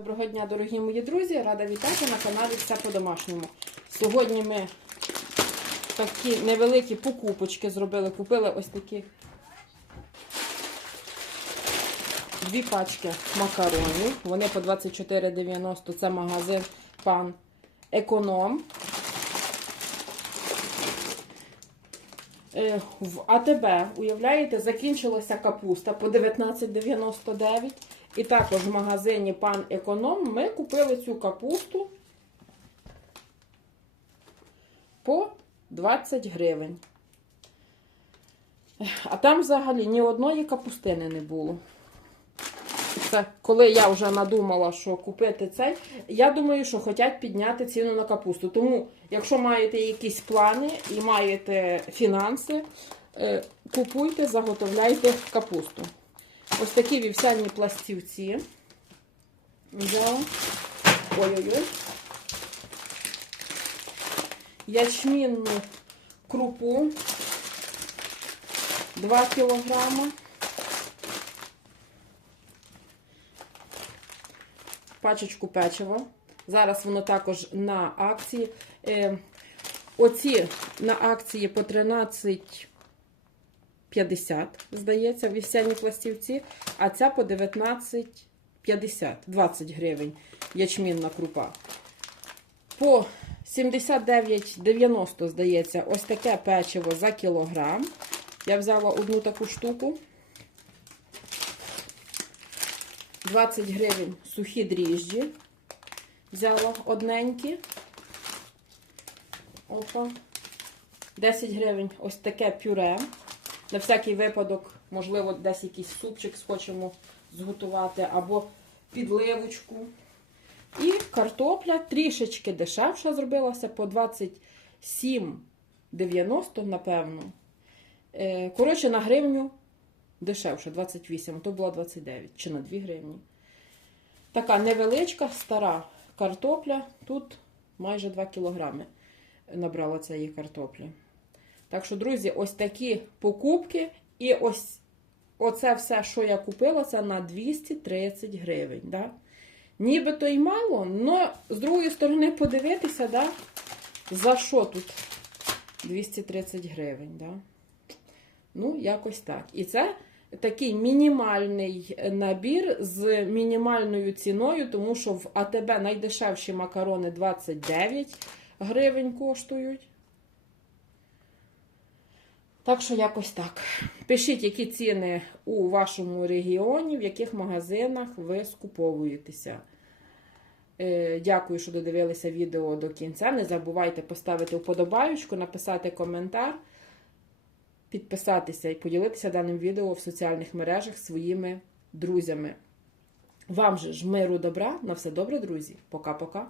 Доброго дня, дорогі мої друзі! Рада вітати на каналі Все по-домашньому. Сьогодні ми такі невеликі покупочки зробили. Купили ось такі дві пачки макаронів. Вони по 24,90. Це магазин пан Економ. В АТБ, уявляєте, закінчилася капуста по 19,99. І також в магазині Пан Економ ми купили цю капусту по 20 гривень. А там взагалі ні одної капустини не було. Це коли я вже надумала, що купити цей, я думаю, що хочуть підняти ціну на капусту. Тому, якщо маєте якісь плани і маєте фінанси, е, купуйте, заготовляйте капусту. Ось такі вівсяні пластівці. Взяла. Ой-ой-ой. Ячмінну крупу 2 кілограма. Пачечку печива. Зараз воно також на акції. Е, оці на акції по 13 50, здається, вівсяні пластівці, а ця по 19,50, 20 гривень ячмінна крупа. По 79,90, здається, ось таке печиво за кілограм. Я взяла одну таку штуку. 20 гривень сухі дріжджі. Взяла одненькі. Опа. 10 гривень ось таке пюре. На всякий випадок, можливо, десь якийсь супчик схочемо зготувати, або підливочку. І картопля трішечки дешевша зробилася по 27,90, напевно. Е, Коротше, на гривню дешевше, 28, то була 29 чи на 2 гривні. Така невеличка, стара картопля. Тут майже 2 кілограми набрала цієї картоплі. Так що, друзі, ось такі покупки. І ось оце все, що я купила, це на 230 гривень. Да? Нібито й мало, але з другої сторони подивитися, да? за що тут 230 гривень. Да? Ну, якось так. І це такий мінімальний набір з мінімальною ціною, тому що в АТБ найдешевші макарони 29 гривень коштують. Так що якось так. Пишіть, які ціни у вашому регіоні, в яких магазинах ви скуповуєтеся. Е, Дякую, що додивилися відео до кінця. Не забувайте поставити вподобайку, написати коментар, підписатися і поділитися даним відео в соціальних мережах своїми друзями. Вам же ж миру добра, на все добре, друзі. Пока-пока.